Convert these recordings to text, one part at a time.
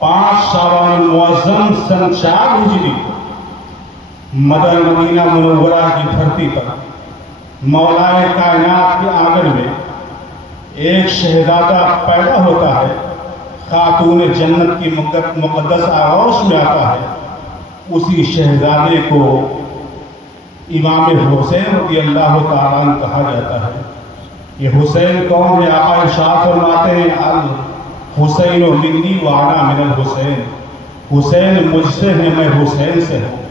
5 شعبان المعظم سن 4 ہجری کو مدینہ منورہ کی دھرتی پر مولائے کائنات کے آنگن میں ایک شہزادہ پیدا ہوتا ہے، خاتون جنت کی مقدس آغوش میں آتا ہے۔ اسی شہزادے کو امام حسین رضی اللہ تعالیٰ عنہ کہا جاتا ہے۔ یہ حسین کون ہے؟ آقا ارشاد فرماتے ہیں الحسین منی وانا من الحسین، حسین مجھ سے ہے، میں حسین سے ہوں۔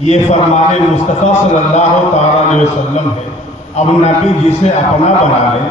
یہ فرمان مصطفیٰ صلی اللہ تعالیٰ علیہ وسلم ہے۔ اب نبی جسے اپنا بنا لے،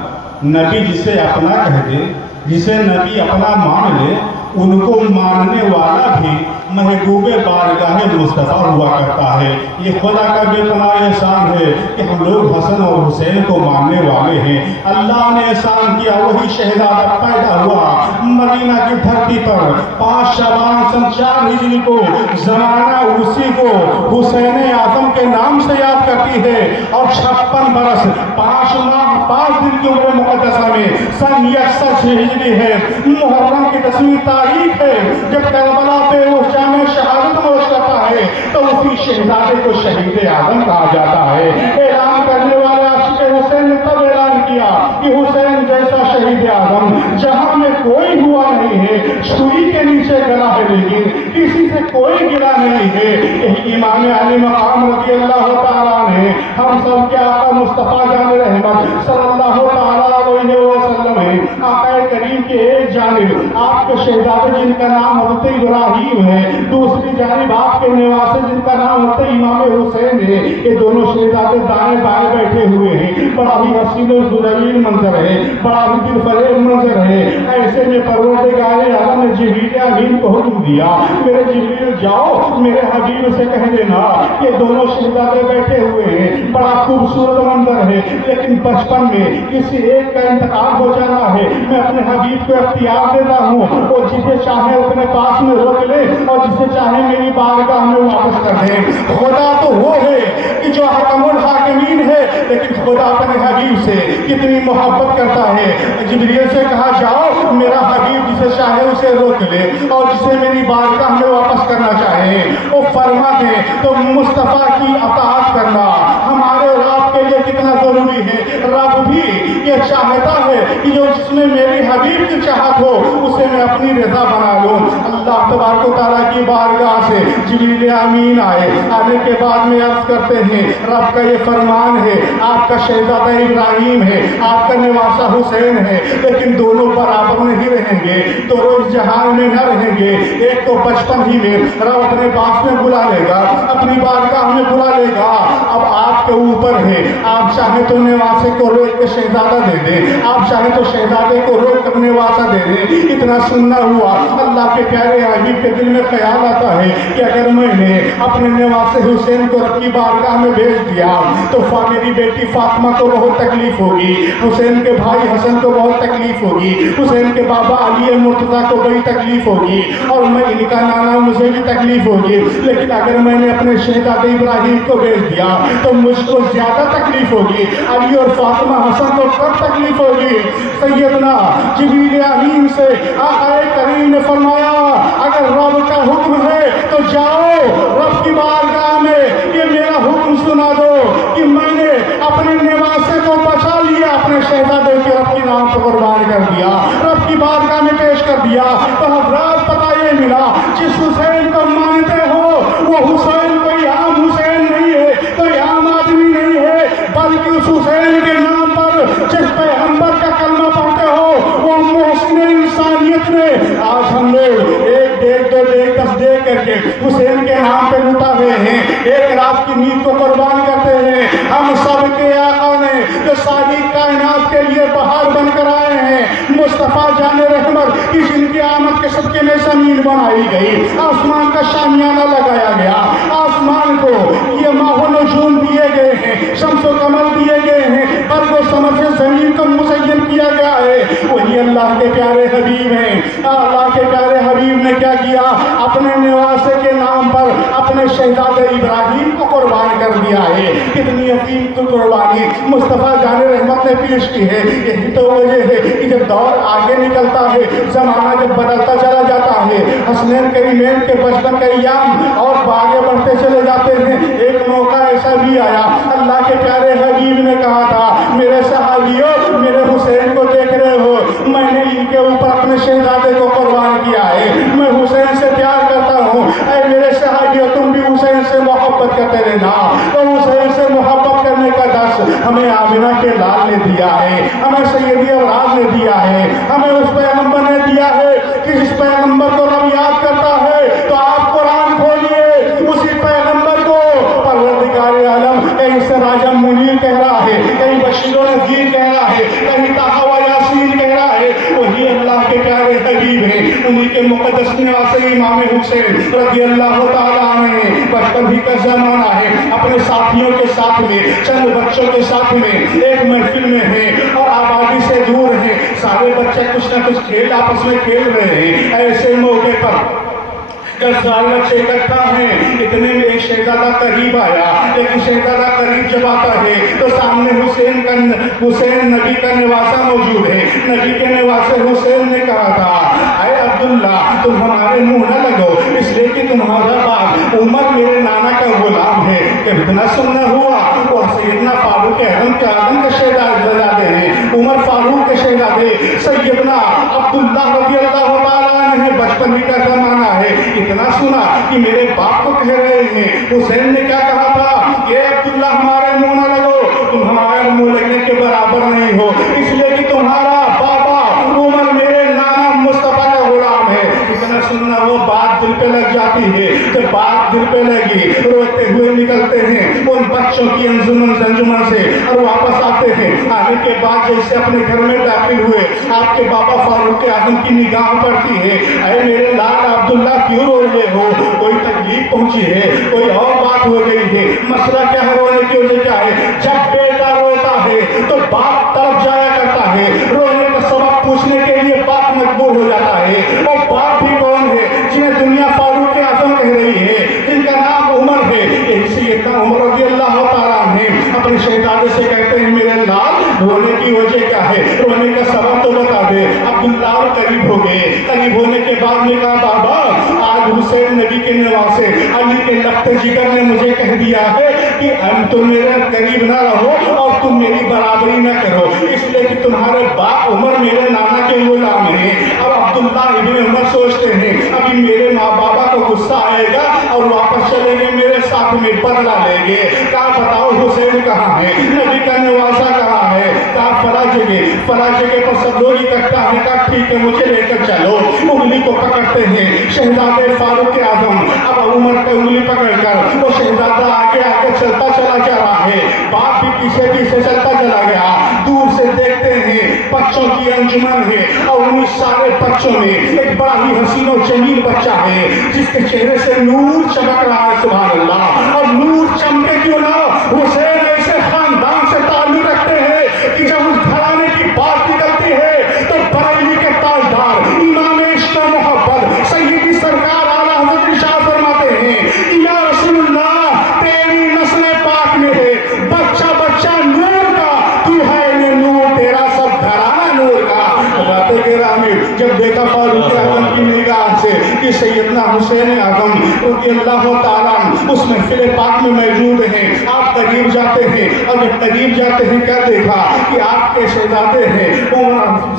نبی جسے اپنا کہہ دے، جسے نبی اپنا مان لے، ان کو ماننے والا بھی محبوب بارگاہ مصطفیٰ ہوا کرتا ہے۔ یہ خدا کا بے پناہ احسان ہے کہ ہم لوگ حسن اور حسین کو ماننے والے ہیں۔ اللہ نے احسان کیا، وہی شہزادہ پیدا ہوا مدینہ کی دھرتی پر 5 شعبان سن 4 ہجری کو۔ زمانہ اسی کو حسین اعظم کے نام سے یاد کرتی ہے، اور 56 برس 5 ماہ 5 دن کی عمر مقدسہ میں سن 61 ہجری ہے، محرم کی 10ویں تاریخ ہے، جب کربلا پہ وہ جامع شہادت نوش کرتا ہے تو اسی شہزادے کو شہید اعظم کہا جاتا ہے۔ اعلان کرنے والے عاشق حسین نے تب اعلان کیا کہ حسین جیسا شہید اعظم جہاں میں کوئی ہوا نہیں ہے، چھری کے نیچے گلا ہے لیکن کسی سے کوئی گلا نہیں ہے۔ یہی امام علی مقام رضی اللہ تعالیٰ نے ہم سب کے آقا مصطفیٰ جان رحمت صلی اللہ تعالیٰ علیہ وسلم ہے۔ آقا کریم کے ایک جانب آپ کے شہزادے جن کا نام حضرت ابراہیم ہے، دوسری جانب آپ کے نواسے جن کا نام حضرت امام حسین ہے۔ یہ دونوں شہزادے دائیں بائیں بیٹھے ہوئے ہیں۔ بڑا ہی حسین و جلیل منظر ہے، بڑا ہی دل فریب منظر ہے۔ ایسے میں پروردگار عالم نے جبریل امین کو حکم دیا، میرے جبریل جاؤ میرے حبیب سے کہہ دینا کہ دونوں شہزادے بیٹھے ہوئے ہیں، بڑا خوبصورت منظر ہے، لیکن بچپن میں کسی ایک کا انتقال ہو جانا ہے۔ میں اپنے حبیب کو اختیار دیتا ہوں، وہ جسے چاہے اپنے پاس میں روک لے اور جسے چاہے میری بارگاہ میں واپس کر دے۔ خدا تو وہ ہے کہ جو حکم الحاکمین ہے، لیکن خدا اپنے حبیب سے کتنی محبت کرتا ہے۔ جبریل سے کہا جاؤ میرا حبیب جسے چاہے اسے روک لے اور جسے میری بارگاہ میں واپس کرنا چاہے وہ فرما دے۔ تو مصطفیٰ کی اطاعت کرنا ہمارے اور آپ کے لیے کتنا ضروری ہے۔ رب بھی یہ چاہتا ہے کہ جو جس میں میری حبیب کی چاہت ہو اسے میں اپنی رضا بنا لوں۔ اللہ تبارک و تعالیٰ کی بارگاہ سے جبریل امین آئے، آنے کے بعد میں عرض کرتے ہیں رب کا یہ فرمان ہے، آپ کا شہزادہ ابراہیم ہے، آپ کا نواسہ حسین ہے، لیکن دونوں برابر نہیں رہیں گے، دونوں اس جہان میں نہ رہیں گے۔ ایک تو بچپن ہی میں رب اپنے پاس میں بلا لے گا، اپنی بارگاہ میں بلا لے گا۔ اب آپ کے اوپر ہے، آپ چاہیں تو نواسے کو روک کے شہزادہ دے دیں، آپ چاہیں تو شہزادے کو روک کر نواسہ دے دیں۔ اتنا سننا ہوا، اللہ کے پیارے حبیب کے دل میں خیال آتا ہے کہ اگر میں نے اپنے نواسے حسین کو رب کی بارگاہ میں بھیج دیا تو میری بیٹی فاطمہ کو بہت تکلیف ہوگی، حسین کے بھائی حسن کو بہت تکلیف ہوگی، حسین کے بابا علی مرتضیٰ کو بڑی تکلیف ہوگی، اور میں ان کا نانا مجھے بھی تکلیف ہوگی۔ لیکن اگر میں نے اپنے شہزادے ابراہیم کو بھیج دیا تو مجھ کو زیادہ تکلیف ہوگی، علی اور فاطمہ حسن کو کم تکلیف ہوگی۔ سیدنا جبریل امین سے آقا کریم نے فرمایا اگر رب کا حکم ہے تو جاؤ رب کی بارگاہ میں یہ میرا حکم سنا دو کہ میں نے اپنے نواسے کو بچا لیا، اپنے شہزادے کے رب کے نام پر قربان کر دیا، رب کی بارگاہ میں پیش کر دیا۔ تو حضرات پتہ یہ ملا جس حسین کو مانتے ہو وہ حسین کوئی عام حسین نہیں ہے، کوئی عام آدمی نہیں ہے، بلکہ اس حسین کے نام پر جس پیغمبر کا کلمہ پڑھتے ہو وہ محسن انسانیت نے آج ہم لوگ ایک دیکھ دو دیکھ دس دیکھ کر کے حسین کے نام پہ لٹا ہوئے ہیں، ایک رات کی نیند کو قربان کرتے ہیں۔ ہم سب کے آقا نے جو ساری کائنات کے لیے بہار بن کر آئے ہیں، مصطفیٰ جان رحمت کی جن کی آمد کے صدقے میں زمین بنائی گئی، آسمان کا شامیانہ لگایا گیا، آسمان کو یہ ماہ و نجوم دیے گئے ہیں، شمس و قمر دیے گئے ہیں، برگ و ثمر سے زمین کو مزین کیا گیا ہے، وہی اللہ کے پیارے حبیب ہیں۔ اللہ کے پیارے حبیب نے کیا کیا؟ اپنے نواسے کے نام پر اپنے شہزادے ابراہیم کو قربان کر دیا ہے۔ کتنی عظیم تو قربانی مصطفیٰ جان رحمت نے پیش کی ہے۔ یہی تو وجہ ہے کہ جب دور آگے نکلتا ہے، زمانہ جب بدلتا چلا جاتا ہے، حسنین کریمین کے بچپن کے ایام اور آگے بڑھتے چلے جاتے ہیں. ایک موقع ایسا بھی آیا اللہ کے پیارے حبیب نے کہا تھا میرے صحابیوں میرے حسین کو دیکھ رہے ہو میں نے ان کے اوپر اپنے شہزادے کو قربان کیا ہے میں حسین سے پیار کرتا ہوں اے میرے صحابیوں تم بھی حسین سے محبت کرتے رہنا. تو حسین سے محبت کرنے کا درس ہمیں آمنہ کے لال نے دیا ہے ہمیں سیدی اولاد نے دیا ہے ہمیں اس پیغمبر نے دیا ہے کہ جس پیغمبر کو رب یاد کرتا ہے تو آپ قرآن کھولیے اسی پیغمبر کو پروردگار عالم کہیں سے راجہ منیر کہہ رہا ہے کہیں بشیر و نذیر کہہ رہا ہے کہیں طٰہٰ و یاسین کہہ رہا ہے وہی اللہ کے پیارے حبیب ہیں انہی کے مقدس نواسے امام حسین رضی اللہ تعالیٰ عنہ. بچپن ہی کا زمانہ ہے اپنے ساتھیوں کے ساتھ میں چند بچوں کے ساتھ میں ایک محفل میں ہیں اور آبادی سے دور ہیں سارے بچے کچھ نہ کچھ کھیل آپس میں کھیل رہے ہیں. ایسے موقع پر جب سارے بچے اکٹھا ہیں اتنے میں ایک شہزادہ قریب آیا. ایک شہزادہ قریب جب آتا ہے تو سامنے حسین نبی کا نواسہ موجود ہے. نبی کے نواسے حسین نے کہا تھا اے عبداللہ تم ہمارے منہ نہ لگو اس لیے کہ تمہارا باپ عمر میرے نانا کا غلام ہے. کہ اتنا سننا ہوا وہ سیدنا فاروق اعظم کے شہزادے ہیں عمر فاروق کے شہزادے سیدنا عبداللہ رضی اللہ تعالیٰ عنہ. بچپن ہی کا زمانہ ہے اتنا سنا کہ میرے باپ کو کہہ رہے ہیں. حسین نے کیا کہا تھا یہ عبداللہ ہمارے منہ نہ لگو تم ہمارے منہ لگنے کے برابر نہیں ہو اس لیے کہ تمہارا بابا عمر میرے نانا مصطفیٰ کا غلام ہے. اتنا سننا وہ بات دل پہ لگ جاتی ہے. جب بات دل پہ لگی روتے ہوئے نکلتے ہیں ان بچوں کی انجمن سے اور واپس آتے ہیں. آنے کے بعد جیسے اپنے گھر میں داخل ہوئے آپ کے بابا فاروق اعظم کی نگاہ پڑتی ہے اے میرے لال عبداللہ کیوں رو رہے ہو کوئی تکلیف پہنچی ہے کوئی اور بات ہو گئی ہے مسئلہ کیا ہے رونے کی وجہ کیا ہے. جب بیٹا روتا ہے تو باپ طرف جایا کرتا ہے رونے کا سبب پوچھنے کے لیے باپ مجبور ہو جاتا ہے. اور باپ بھی کون ہے جنہیں دنیا فاروق اعظم کہہ رہی ہے جن کا نام عمر ہے. سیدنا عمر رضی اللہ تعالیٰ عنہ اپنے شہزادے سے کہتے ہیں میرے لال رونے کی وجہ کیا ہے رونے کا سبب تو بتا دے. عبداللہ قریب ہو گئے. قریب ہونے کے بعد نے کہا بابا آج حسین نبی کے نواسے علی کے لخت جگر نے مجھے کہہ دیا ہے کہ تم میرے قریب نہ رہو اور تم میری برابری نہ کرو اس لیے کہ تمہارے باپ عمر میرے نانا کے غلام ہیں. اب عبداللہ ابن عمر سوچتے ہیں ابھی میرے ماں بابا کو غصہ آئے گا اور واپس چلیں گے میرے ساتھ میں بدلہ لیں گے. کہا بتاؤ حسین کہاں ہے نبی کا نواسا کہاں ہے. کہا فلاں جگہ پر سب لوگ اکٹھا ہیں. کہا ٹھیک ہے مجھے لے کر چلو. انگلی کو پکڑتے ہیں شہزادے فاروق اعظم اب عمر کی انگلی پکڑ کر وہ شہزادہ آگے آگے چلتا چلا جا رہا ہے باپ بھی پیچھے پیچھے چلتا چلا گیا. دور سے دیکھتے ہیں بچوں کی انجمن ہے اور ان سارے بچوں میں ایک بڑا ہی حسین و جمیل بچہ ہے جس کے چہرے سے نور چمک رہا ہے. سبحان اللہ. اور نور چمکے کیوں نہ حسین ایسے خاندان سے تعلق رکھتے ہیں کہ جب اس گھرانے کی بات نکلتی ہے تو بریلی کے تاجدار امام عشق و محبت سیدی سرکار اعلیٰ حضرت ارشاد فرماتے ہیں یا رسول اللہ تیری نسل پاک میں ہے بچہ بچہ نور کا تو ہے نور تیرا سب گھرانہ نور کا. باتیں گرامی جب دیکھا فاروق اعظم کی نگاہ سے کہ سیدنا حسین اعظم رضی اللہ تعالیٰ اس محفل پاک میں موجود ہیں آپ قریب جاتے ہیں اور جب قریب جاتے ہیں کیا دیکھا کہ آپ کے شہزادے ہیں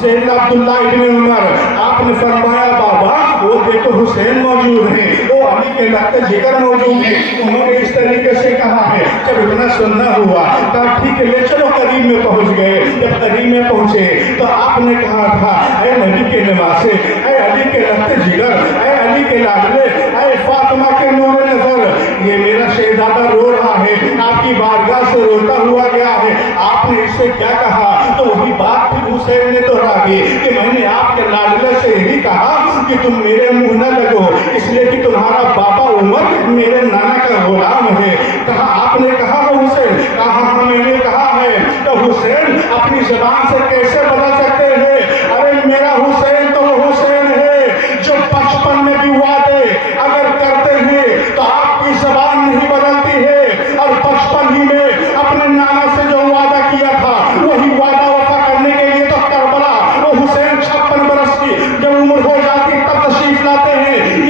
سیدنا عبداللہ ابن عمر. آپ نے فرمایا بابا وہ دیکھو حسین موجود ہیں وہ علی کے لخت جگر موجود ہیں. انہوں نے اس طریقے سے کہا ہے. جب اتنا سننا ہوا کہا ٹھیک ہے لے چلو قریب میں پہنچ گئے. جب قریب میں پہنچے تو آپ نے کہا تھا اے نبی کے نواسے اے علی کے لخت جگر اے علی کے لاڈلے اے فاطمہ کے نور نظر یہ میرا شہزادہ رو رہا ہے آپ کی بارگاہ سے روتا ہوا گیا ہے. آپ نے اس سے کیا کہا تو وہی بات پھر حسین نے دوہرا دی کہ میں نے آپ کے لاڈلے سے یہی کہا کہ تم میرے منہ نہ لگو اس لیے کہ تمہارا بابا عمر میرے نانا کا غلام ہے. کہا آپ نے کہا حسین کہا ہاں میں نے کہا ہے. تو حسین اپنی زبان سے کیسے بدل سکتے ہیں. ارے میرا حسین تو وہ حسین ہے جو بچپن میں بھی وعدے اگر کرتے ہیں تو آپ کی زبان نہیں بدلتی ہے اور بچپن ہی میں اپنے نانا سے جو وعدہ کیا تھا وہی وعدہ وفا کرنے کے لیے تو کربلا وہ حسین 56 برس کی جب عمر ہو جاتی تب تشریف لاتے ہیں.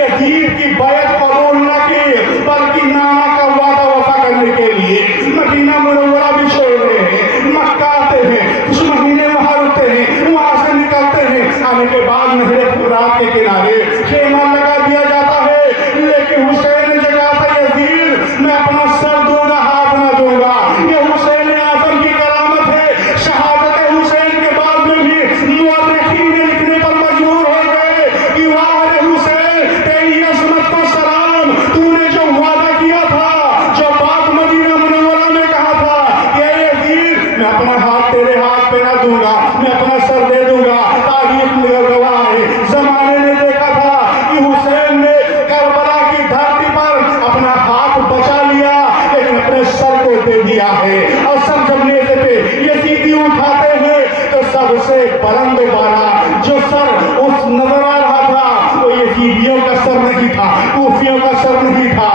خیمہ لگا دیا جاتا ہے، لیکن حسین نے جو کہا تھا یزید میں اپنا سر دوں گا ہاتھ نہ دوں گا۔ یہ حسین اعظم کی کرامت ہے۔ شہادت حسین کے بعد میں بھی مورخین لکھنے پر مجبور ہو گئے کہ واہ حسین تیری عظمت کو سلام، تو نے جو وعدہ کیا تھا، جو بات مدینہ منورہ میں کہا تھا کہ اے یزید میں اپنا ہاتھ تیرے ہاتھ پہ نہ دوں گا، میں اپنا سر دے دوں گا۔ تاریخ میں گواہ ہے، زمانے نے دیکھا تھا کہ حسین نے کربلا کی دھرتی پر اپنا ہاتھ بچا لیا لیکن اپنے سر کو دے دیا ہے۔ اور سر جب نیزے پہ یزیدی اٹھاتے ہیں تو سب سے بلند بالا جو سر اس نظر آ رہا تھا وہ یزیدیوں کا سر نہیں تھا، کوفیوں کا سر نہیں تھا،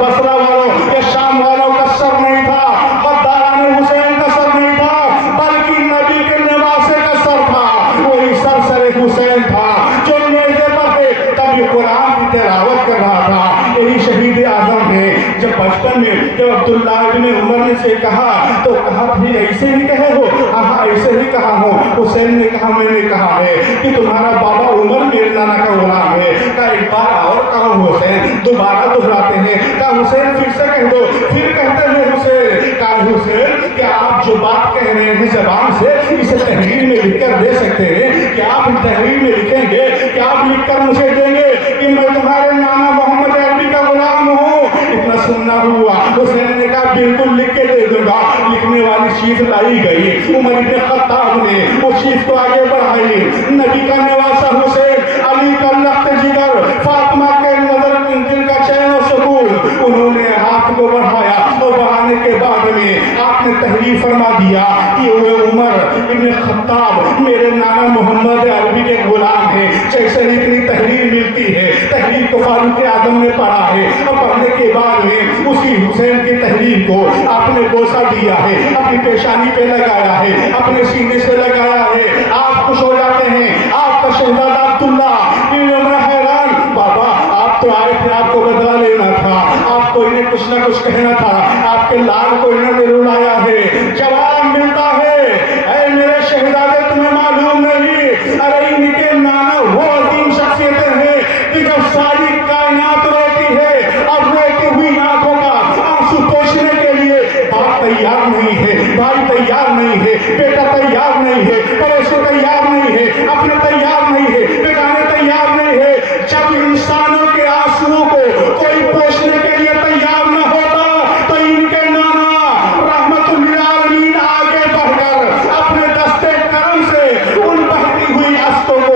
بصرہ والوں یا شام والوں کا سر نہیں تھا، غداران حسین کا سر نہیں تھا، بلکہ نبی کے نواسے کا سر تھا۔ وہی سر حسین تھا جو نیزے پر تھے، تب یہ قرآن کی تلاوت کر رہا تھا۔ یہی شہید اعظم ہے۔ جب بچپن میں جب عبداللہ ابن عمر نے سے کہا تو کہا بھی ایسے ہی کہے ہو؟ ہاں ایسے ہی کہا ہوں۔ حسین نے کہا میں نے کہا ہے کہ تمہارا بابا عمر میرے نانا کا غلام ہے۔ کہا ایک بار اور کہا حسین، دوبارہ دہراتے ہیں۔ کہا حسین پھر سے کہہ دو، پھر کہتے ہیں حسین۔ کہا حسین کہ آپ جو بات کہہ رہے ہیں زبان سے اسے تحریر میں لکھ کر دے سکتے ہیں؟ کہ آپ تحریر میں لکھیں گے کہ آپ لکھ کر مجھے دیں گے کہ میں تمہارے نانا محمد عربی کا غلام ہوں؟ اتنا سننا ہوا۔ حسین نے کہا بالکل لکھ کے دے دوں گا۔ لکھنے والی چیز لائی گئی، عمر بن خطاب نے وہ چیز کو آگے بڑھائی۔ نبی کا نواسا حسین، علی کا لخت جگر، فاطمہ کے نظر دل کا چین و سکون، انہوں نے ہاتھ کو بڑھایا اور بڑھانے کے بعد میں آپ نے تحریر فرما دیا کہ وہ عمر ابن خطاب میرے نانا محمد عربی کے غلام ہیں۔ جیسے ہی اتنی تحریر ملتی ہے، تحریر کو فاروق اعظم نے پڑھا ہے اور پڑھنے کے بعد میں اسی حسین کی تحریر کو آپ نے بوسہ دیا ہے، اپنی پیشانی پہ لگایا ہے، اپنے سینے سے لگایا ہے۔ آپ خوش ہو جاتے ہیں۔ آپ کا شہزادہ عبداللہ ابن عمر حیران، بابا آپ تو آئے تھے، آپ کو بدلا لینا تھا، آپ کو انہیں کچھ نہ کچھ کہنا تھا، آپ کے لال کو انہوں نے رلایا ہے۔ جواب ملتا ہے اے میرے شہزادے تمہیں معلوم نہیں، ارے ان کے نانا وہ عظیم شخصیتیں ہیں کہ جب ساری کائنات روتی ہے اب روتی ہوئی آنکھوں کا آنسو پوچھنے کے لیے باپ تیار نہیں ہے، بھائی تیار نہیں ہے، بیٹا تیار نہیں ہے، پڑوسی تیار نہیں ہے، اپنے تیار نہیں ہے، بیگانے تیار نہیں ہے۔ جب انسانوں کے آنسوؤں کو کوئی پوچھنے کے لیے تیار نہ ہوتا تو ان کے نانا رحمت للعالمین آگے بڑھ کر اپنے دستے کرم سے ان بہتی ہوئی اشکوں کو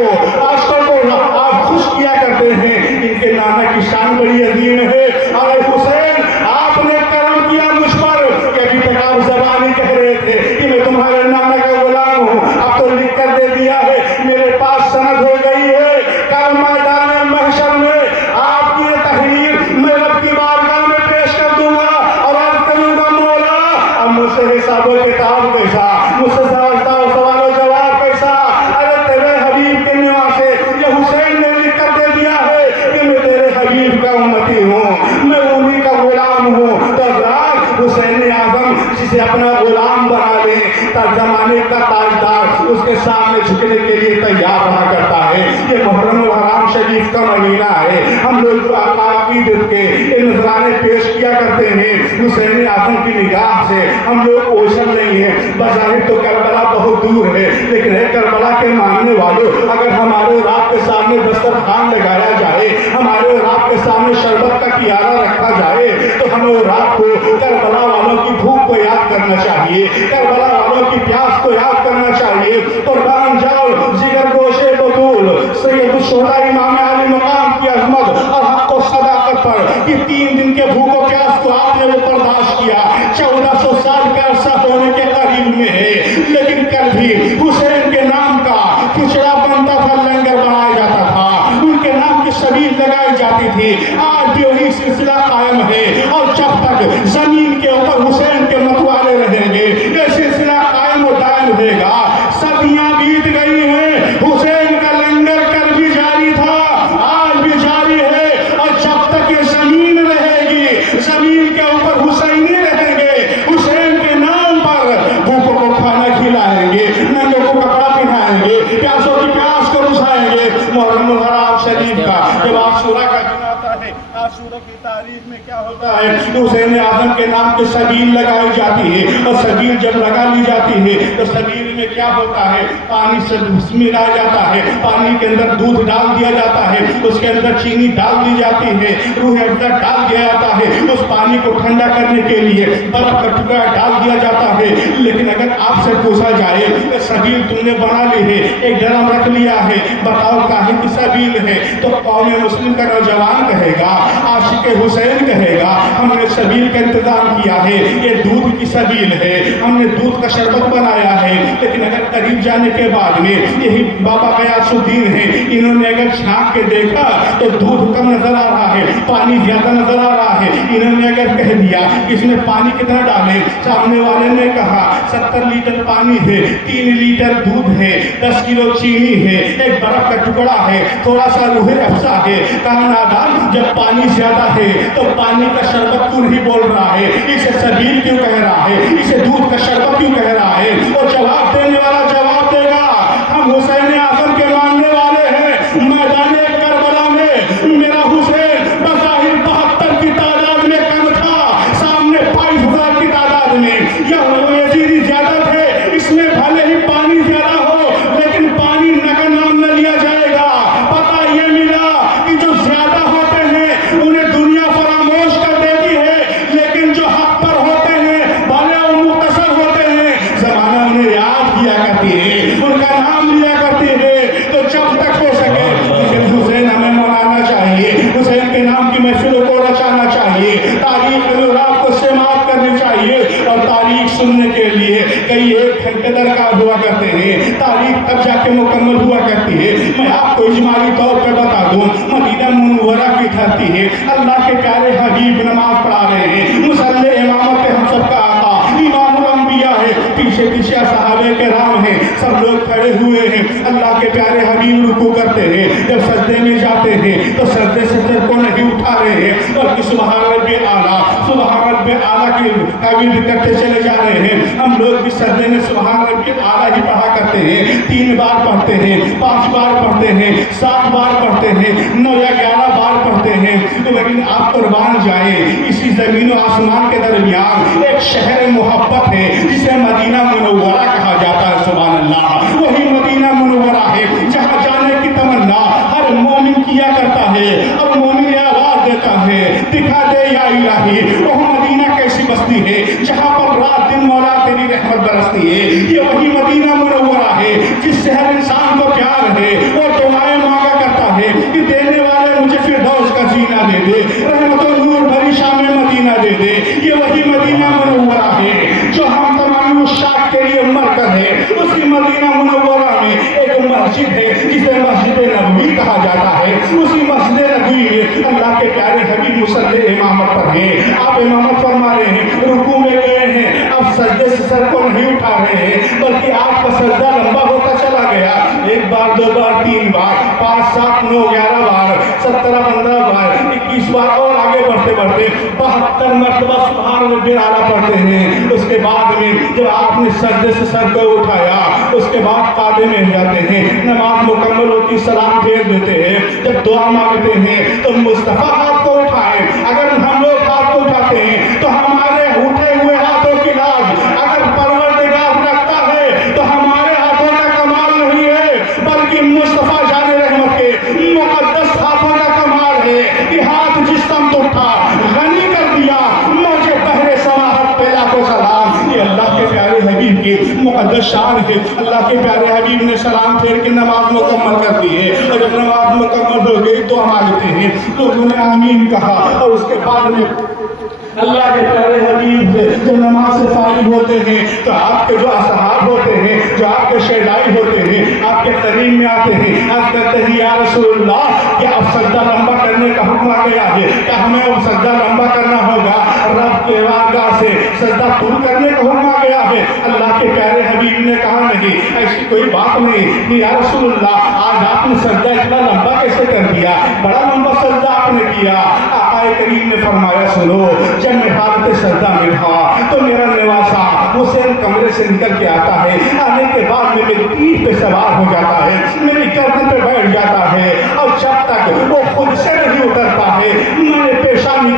آپ خوش کیا کرتے ہیں۔ ان کے نانا کی شان بڑی عظیم ہے۔ اور حسین آپ نے کرم کیا مجھ پر کہ ابھی تک آپ زبانی کہہ رہے تھے کہ میں تمہارے نانا کا غلام ہوں، اب تو لکھ کر دے دیا ہے، میرے پاس سند ہو گئی ہے۔ کل میدان محشر میں آپ کی یہ تحریر میں رب کی بارگاہ میں پیش کر دوں گا اور عرض کروں گا مولا اب مجھ سے حساب و کتاب کیسا، مجھ سے سوال و جواب کیسا؟ ارے تیرے حبیب کے نواسے یہ حسین نے لکھ کر دے دیا ہے کہ میں تیرے حبیب کا امتی ہوں، میں انہی کا غلام ہوں۔ تو حضرات حسین اعظم جسے اپنا غلام بنا لیں زمانے کا تاجدار اس کے سامنے جھکنے کے لیے تیار رہا کرتا ہے۔ یہ محرم الحرام شریف کا مہینہ ہے، ہم لوگ عقیدت کے نذرانے پیش کیا کرتے ہیں۔ حسین اعظم کی نگاہ سے ہم لوگ اوجھل نہیں ہیں۔ بظاہر تو کربلا بہت دور ہے لیکن ہے کربلا کے ماننے والوں، اگر ہمارے رات کے سامنے دسترخوان لگایا جائے، ہمارے رات کے سامنے شربت کا پیالہ رکھا جائے تو ہمیں رات کو کربلا والوں کی بھوک کو یاد کرنا چاہیے، کربلا والوں کی پیاس کو یاد کرنا چاہیے۔ قربان جاؤ جگر گوشے بطول سید الشہداء امام علی مقام کی عظمت اور حق و صداقت پر کہ 3 دن کے بھوک و پیاس کو آپ نے وہ برداشت کیا۔ 1400 سال کا عرصہ ہونے کے قریب میں ہے لیکن کل بھی حسین کے نام کا کھچڑا بنتا تھا، لنگر بنایا جاتا تھا، ان کے نام کی شبیل لگائی جاتی تھی۔ آج بھی وہی سلسلہ قائم ہے اور جب تک زمین کے اوپر حسین کے متوالے رہیں گے یہ سلسلہ قائم و دائم رہے گا۔ صدیاں بیت گئی ہیں، حسین کا لنگر کل بھی جاری تھا، آج بھی جاری ہے، اور جب تک یہ زمین رہے گی زمین کے اوپر حسینی رہیں گے، حسین کے نام پر بھوکوں کو کھانا کھلائیں گے، ننگوں کو کپڑا پہنائیں گے، پیاسوں کی پیاس کو بجھائیں گے۔ محرم الحرام شریف کا جب عاشورہ کا دن آتا ہے، عاشورہ کی تاریخ میں کیا ہوتا ہے، حسین اعظم کے نام پہ سبیل لگائی جاتی ہے، اور سبیل جب لگا لی جاتی ہے تو سبیل میں کیا ہوتا ہے، پانی سے ملایا جاتا ہے، پانی کے اندر دودھ ڈال دیا جاتا ہے، اس کے اندر چینی ڈال دی جاتی ہے، روح افزا ڈال دیا جاتا ہے، اس پانی کو ٹھنڈا کرنے کے لیے برف کا ٹکڑا ڈال دیا جاتا ہے۔ لیکن اگر آپ سے پوچھا جائے سبیل تم نے بنا لی ہے، ایک ڈرم رکھ لیا ہے، بتاؤ کاہے کی سبیل ہے، تو قوم مسلم کا نوجوان کہے گا، عاشق حسین کہے گا ہم نے سبیل کا انتظام کیا ہے، یہ دودھ کی سبیل ہے، ہم نے دودھ کا شربت بنایا ہے۔ لیکن اگر قریب جانے کے بعد میں یہی بابا غیاث الدین ہے، انہوں نے اگر چھانک کے دیکھا تو دودھ کم نظر آ رہا ہے، پانی زیادہ نظر آ رہا ہے، انہوں نے اگر کہہ دیا اس میں پانی کتنا ڈالیں، سامنے والے نے کہا 70 لیٹر پانی ہے، 3 لیٹر دودھ ہے، 10 کلو چینی ہے، ایک برف کا ٹکڑا ہے، تھوڑا سا روح افزا ہے، کہا نادان جب پانی زیادہ ہے تو پانی کا شربت کیوں نہیں بول رہا ہے، اسے سبیل کیوں کہہ رہا ہے، اسے دودھ کا شربت کیوں کہہ رہا ہے؟ اور جواب دینے والا جواب دے گا، ہم حسین اعظم کے ماننے والے ہیں، میدان کربلا میں میرا حسین بظاہر 72 کی تعداد میں کم تھا، سامنے 22,000 کی تعداد میں، یزیدی زیادہ تھے، اس میں بھلے ہی پانی زیادہ ہو لیکن پانی کا نام نہ لیا جائے گا۔ پتہ یہ ملا کہ جو زیادہ ہوتے ہیں انہیں دنیا فراموش کر دیتی ہے، لیکن جو حق پر ہوتے ہیں بھلے وہ مختصر ہوتے ہیں، زمانہ انہیں یاد کیا کرتی ہے، ان کا نام لیا کرتی ہے۔ تو جب تک ہو سکے حسین ہمیں منانا چاہیے، حسین کے نام کی محفلوں کو رچانا چاہیے، تاریخ میں رات کو سماعت کرنی چاہیے، اور تاریخ سننے کے لیے کئی 1 گھنٹے درکار ہوا کرتے ہیں، تاریخ تب جا کے مکمل ہوا کرتی ہے۔ میں آپ کو اجمالی طور پہ بتا دوں، مدینہ منورہ کی دھرتی ہے، اللہ کے پیارے حبیب نماز پڑھا رہے ہیں، مصلی امامت ہم سب کا آقا امام الانبیاء ہے، پیچھے پیچھے صحابہ کرام ہیں، سب لوگ کھڑے ہوئے ہیں، اللہ کے پیارے حبیب رکوع کرتے ہیں، جب سجدے میں جاتے ہیں تو سجدے سے سر کو نہیں اٹھا رہے ہیں، بلکہ سبحان رب اعلیٰ سبحان رب اعلیٰ کی تعویذ کرتے چلے جا رہے ہیں۔ ہم لوگ بھی سجدے میں سبحان رب اعلیٰ ہی پڑھا کرتے ہیں، 3 بار پڑھتے ہیں، 5 بار پڑھتے ہیں، 7 بار پڑھتے ہیں، 9 یا 11 بار پڑھتے ہیں۔ لیکن آپ قربان جائیں، اسی زمین و آسمان کے درمیان ایک شہر محبت ہے جسے مدینہ منورہ کہا جاتا ہے، سبحان اللہ، وہی مدینہ منورہ ہے جہاں جانے کی تمنا ہر مومن کیا کرتا ہے، اور مومن آواز دیتا ہے دکھا دے یا الہی وہ مدینہ کیسی بستی ہے جہاں پر رات دن مولا تیری رحمت برستی ہے۔ یہ وہی مدینہ منورہ ہے جس سے ہر انسان کو پیار ہے، وہ دعائیں مانگا کرتا ہے کہ دینے والے مجھے فردوس کا زینہ دے دے، رحمت و نور بھری شام مدینہ دے دے۔ یہ وہی مدینہ منورہ ہے جو ہم تمام عشاق کے لیے مرکز ہے۔ اسی مدینہ منورہ میں ایک مسجد ہے جسے مسجد نبوی کہا جاتا ہے، اسی مسجد نبوی میں اللہ کے پیارے حبیب مصلی امامت پر ہیں، آپ امامت فرما رہے ہیں، رکوع میں گئے ہیں، اب سجدے سے سر کو نہیں اٹھا رہے ہیں، بلکہ آپ کا سجدہ لمبا ہوتا چلا گیا، 1 بار 2 بار 3 بار 5 7 9 11 بار 17 15 بار 21 بار، اور آگے بڑھتے بڑھتے 72 مرتبہ سبحان رب اعلیٰ پڑھتے ہیں۔ اس کے بعد میں جب آپ نے سجدے سے سر کو اٹھایا اس کے بعد قاعدے میں جاتے ہیں، نماز مکمل ہوتی سلام پھیر دیتے ہیں، جب دعا مانگتے ہیں تو مصطفیٰ ہاتھ کو اٹھائیں۔ اگر ہم لوگ ہاتھ کو اٹھاتے ہیں تو ہمارے اٹھے ہوئے ہاتھوں کی لاج اگر پروردگار رکھتا ہے تو ہمارے ہاتھوں کا کمال نہیں ہے، بلکہ مصطفیٰ جان رحمت کے مقدس ہاتھوں کا کمال ہے کہ ہاتھ جس سمت اٹھا غنی کر دیا مجھے بحر سماحت پہ لاکھوں سلام۔ یہ اللہ کے پیارے حبیب کی مقدس شان ہے۔ اللہ کے پیارے حبیب نے سلام پھیر کے نماز مکمل کر دی ہے، اور جب نماز مکمل ہو گئی تو مانگتے ہیں تو انہوں نے آمین کہا، اور اس کے بعد میں اللہ کے پیارے حبیب جب نماز سے فارغ ہوتے ہیں تو آپ کے جو اصحاب ہوتے ہیں، جو آپ کے شہدائی ہوتے ہیں، آپ کے قریب میں آتے ہیں، آپ کہتے ہیں یا رسول اللہ کہ اب سجدہ لمبا کرنے کا حکم آ گیا ہے، کہ ہمیں اب سجدہ لمبا کرنا ہوگا، رب کے وارگاہ سے سجدہ طول کرنے کا حکم آ گیا ہے۔ اللہ کے پیارے حبیب نے کہا نہیں، ایسی کوئی بات نہیں کہ یا رسول اللہ آج آپ نے سجدہ اتنا لمبا کیسے کر دیا، بڑا لمبا سجدہ آپ نے کیا۔ آقا کریم نے فرمایا سنو، جب میں حالت سجدہ میں تھا تو میرا نواسا حسین کمرے سے نکل کے آتا ہے، آنے کے بعد میں میری پیٹھ پہ سوار ہو جاتا ہے، میری گردن پہ بیٹھ جاتا ہے، اور جب تک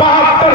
72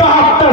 72